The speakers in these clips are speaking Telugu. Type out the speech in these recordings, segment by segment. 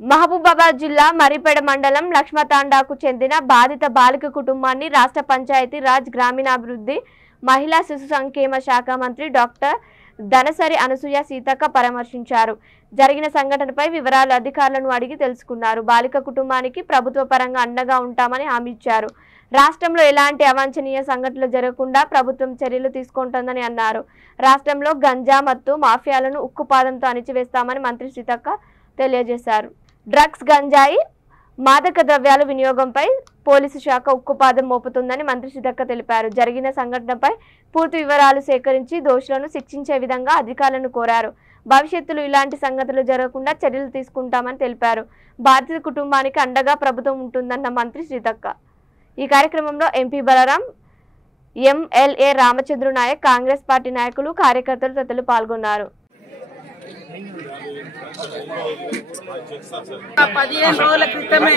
మహబూబాబాద్ జిల్లా మరిపేడ మండలం లక్ష్మతాండాకు చెందిన బాధిత బాలిక కుటుంబాన్ని రాష్ట్ర పంచాయతీ రాజ్ గ్రామీణాభివృద్ధి మహిళా శిశు సంక్షేమ శాఖ మంత్రి డాక్టర్ ధనసరి అనసూయ సీతక్క పరామర్శించారు. జరిగిన సంఘటనపై వివరాలు అధికారులను అడిగి తెలుసుకున్నారు. బాలిక కుటుంబానికి ప్రభుత్వ పరంగా అండగా ఉంటామని హామీ ఇచ్చారు. రాష్ట్రంలో ఎలాంటి అవాంఛనీయ సంఘటనలు జరగకుండా ప్రభుత్వం చర్యలు తీసుకుంటుందని అన్నారు. రాష్ట్రంలో గంజా మత్తు మాఫియాలను ఉక్కుపాదంతో అణిచివేస్తామని మంత్రి సీతక్క తెలియజేశారు. డ్రగ్స్, గంజాయి, మాదక ద్రవ్యాల వినియోగంపై పోలీసు శాఖ ఉక్కుపాదం మోపుతుందని మంత్రి సీతక్క తెలిపారు. జరిగిన సంఘటనపై పూర్తి వివరాలు సేకరించి దోషులను శిక్షించే విధంగా అధికారులను కోరారు. భవిష్యత్తులో ఇలాంటి సంఘటనలు జరగకుండా చర్యలు తీసుకుంటామని తెలిపారు. బాధిత కుటుంబానికి అండగా ప్రభుత్వం ఉంటుందన్న మంత్రి సీతక్క. ఈ కార్యక్రమంలో MP Balaram, MLA Ramachandra Naik, Congress party నాయకులు, కార్యకర్తలు తదితరులు పాల్గొన్నారు. 15 రోజుల క్రితమే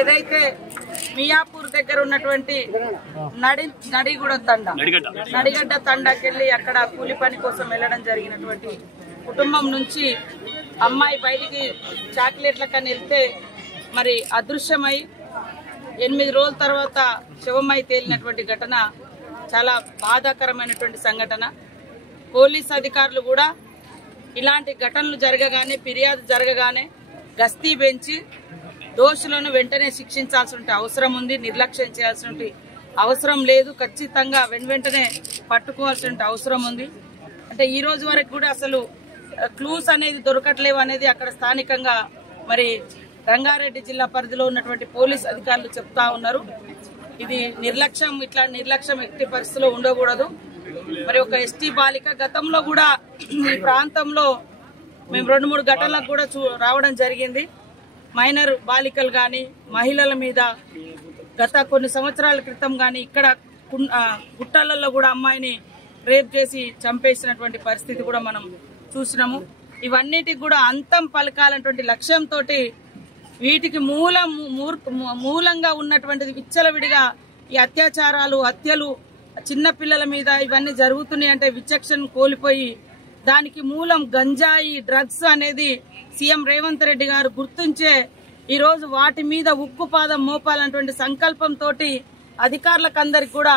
ఏదైతే మియాపూర్ దగ్గర ఉన్నటువంటి నడిగడ్డ తండాకెళ్ళి అక్కడ కూలి పని కోసం వెళ్ళడం జరిగినటువంటి కుటుంబం నుంచి అమ్మాయి బయటికి చాక్లెట్లకని వెళ్తే మరి అదృశ్యమై 8 రోజుల తర్వాత శవమై తేలినటువంటి ఘటన చాలా బాధాకరమైనటువంటి సంఘటన. పోలీస్ అధికారులు కూడా ఇలాంటి ఘటనలు జరగగానే, ఫిర్యాదు జరగగానే గస్తీ పెంచి దోషులను వెంటనే శిక్షించాల్సిన అవసరం ఉంది. నిర్లక్ష్యం చేయాల్సిన అవసరం లేదు. ఖచ్చితంగా వెంటనే పట్టుకోవాల్సిన అవసరం ఉంది. అంటే ఈ రోజు వరకు కూడా అసలు క్లూస్ అనేది దొరకట్లేవు అనేది అక్కడ స్థానికంగా మరి రంగారెడ్డి జిల్లా పరిధిలో ఉన్నటువంటి పోలీస్ అధికారులు చెప్తా ఉన్నారు. ఇది నిర్లక్ష్యం, ఇట్లా నిర్లక్ష్యం ఎట్టి పరిస్థితిలో ఉండకూడదు. మరి ఒక ఎస్టీ బాలిక గతంలో కూడా ఈ ప్రాంతంలో మేము 2-3 ఘటనలకు కూడా రావడం జరిగింది. మైనర్ బాలికలు కానీ, మహిళల మీద గత కొన్ని సంవత్సరాల క్రితం కానీ ఇక్కడ గుట్టలలో కూడా అమ్మాయిని రేప్ చేసి చంపేసినటువంటి పరిస్థితి కూడా మనం చూసినాము. ఇవన్నిటికి కూడా అంతం పలకాలన్నటువంటి లక్ష్యంతో వీటికి మూలంగా ఉన్నటువంటిది విచ్చలవిడిగా ఈ అత్యాచారాలు, హత్యలు చిన్న పిల్లల మీద ఇవన్నీ జరుగుతున్నాయి అంటే విచక్షణ కోల్పోయి దానికి మూలం గంజాయి, డ్రగ్స్ అనేది సీఎం రేవంత్ రెడ్డి గారు గుర్తించే ఈరోజు వాటి మీద ఉక్కుపాదం మోపాలన్నటువంటి సంకల్పంతో అధికారులకు అందరికి కూడా